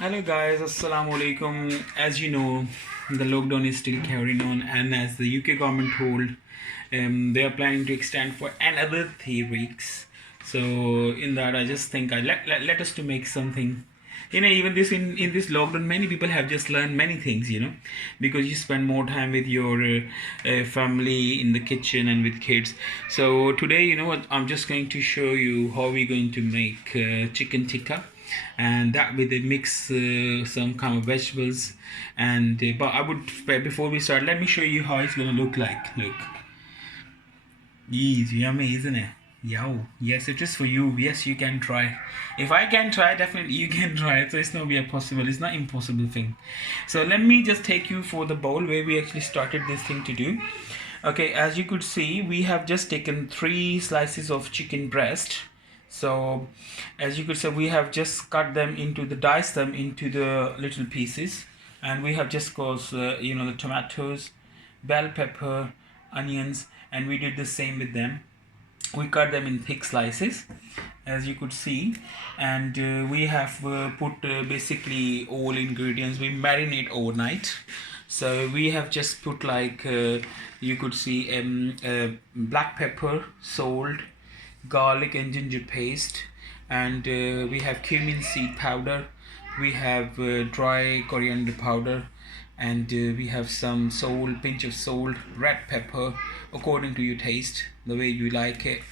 Hello guys, Assalamu alaikum. As you know, the lockdown is still carrying on, and as the UK government told, they are planning to extend for another 3 weeks. So in that, I just think let us to make something. Even this in this lockdown, many people have just learned many things. Because you spend more time with your family in the kitchen and with kids. So today, you know what, I'm just going to show you how we're going to make chicken tikka, and that with a mix some kind of vegetables. And but I would, before we start, let me show you how it's gonna look like. Look, it's yummy, isn't it? Yo, yes, it is for you. Yes, you can try. If I can try, definitely you can try it. So it's not be a possible, it's not impossible thing. So let me just take you for the bowl where we actually started this thing to do. Okay, as you could see, we have just taken 3 slices of chicken breast. So as you could see, we have just cut them into the dice them into the little pieces, and we have just caused the tomatoes, bell pepper, onions, and we did the same with them. We cut them in thick slices, as you could see, and we have put basically all ingredients. We marinate overnight. So we have just put like you could see black pepper, salt, garlic and ginger paste, and we have cumin seed powder, we have dry coriander powder, and we have some salt, pinch of salt, red pepper according to your taste, the way you like it.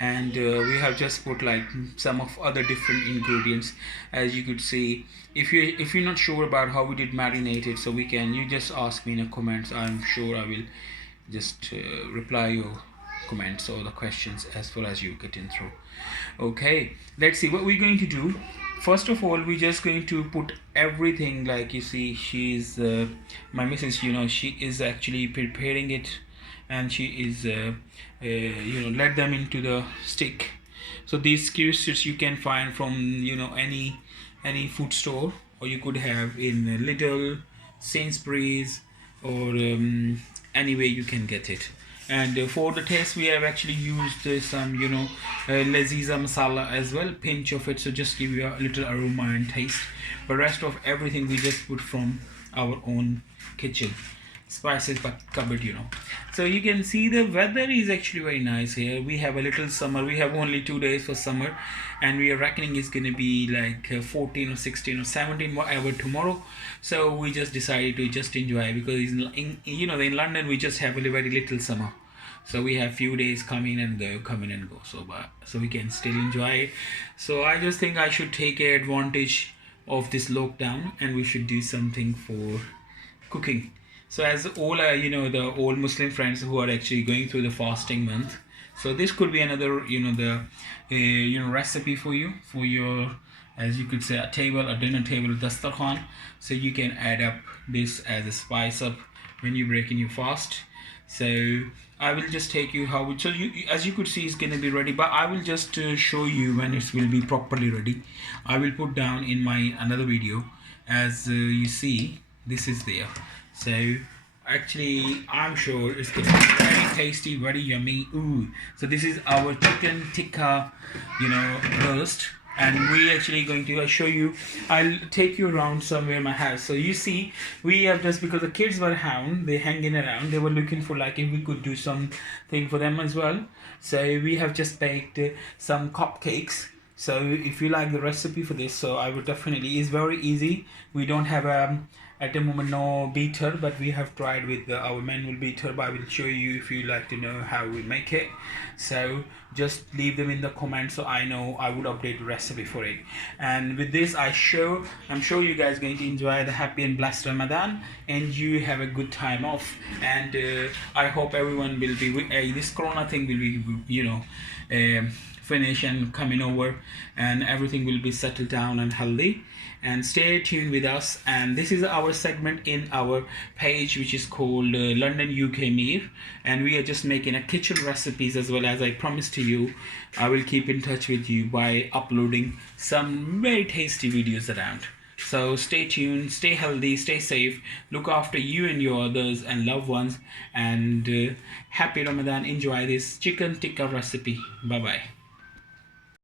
And we have just put like some of other different ingredients. As you could see, if you're not sure about how we did marinate it, so you just ask me in the comments. I'm sure I will just reply your comments or the questions as well as you get in through. Okay, let's see what we're going to do. First of all, we're just going to put everything, like you see, she's my missus, she is actually preparing it, and she is let them into the stick. So these skewers you can find from any food store, or you could have in Lidl, Sainsbury's, or anywhere you can get it. And for the taste, we have actually used some laziza masala as well, pinch of it, so just give you a little aroma and taste. But rest of everything we just put from our own kitchen, spices but cupboard. So you can see the weather is actually very nice here. We have a little summer. We have only 2 days for summer, and we are reckoning it's going to be like 14 or 16 or 17 whatever tomorrow. So we just decided to just enjoy, because in London we just have a very little summer. So we have few days coming and go, so we can still enjoy it. So I just think I should take advantage of this lockdown, and we should do something for cooking. So as all the old Muslim friends who are actually going through the fasting month, so this could be another recipe for you, for your, as you could say, a dinner table, dastarkhan. So you can add up this as a spice up when you break in your fast. So I will just take you how it, so as you could see, it's going to be ready, but I will just show you when it will be properly ready. I will put down in my another video. As you see, this is there. So actually I'm sure it's going to be very tasty, very yummy. Ooh, so this is our chicken tikka roast, and we actually going to show you. I'll take you around somewhere in my house. So you see, we have, just because the kids were they hanging around, they were looking for like if we could do something for them as well. So we have just baked some cupcakes. So if you like the recipe for this, so I would definitely, it's very easy. We don't have at the moment no beater, but we have tried with our manual beater, but I will show you if you like to know how we make it. So just leave them in the comments, so I know I would update the recipe for it. And with this, I'm sure you guys are going to enjoy the happy and blessed Ramadan, and you have a good time off. And I hope everyone will be this corona thing will be finish and coming over, and everything will be settled down and healthy. And stay tuned with us. And this is our segment in our page, which is called London UK Meal, and we are just making a kitchen recipes, as well as I promised to you I will keep in touch with you by uploading some very tasty videos around. So stay tuned, stay healthy, stay safe, look after you and your others and loved ones, and happy Ramadan. Enjoy this chicken tikka recipe. Bye bye.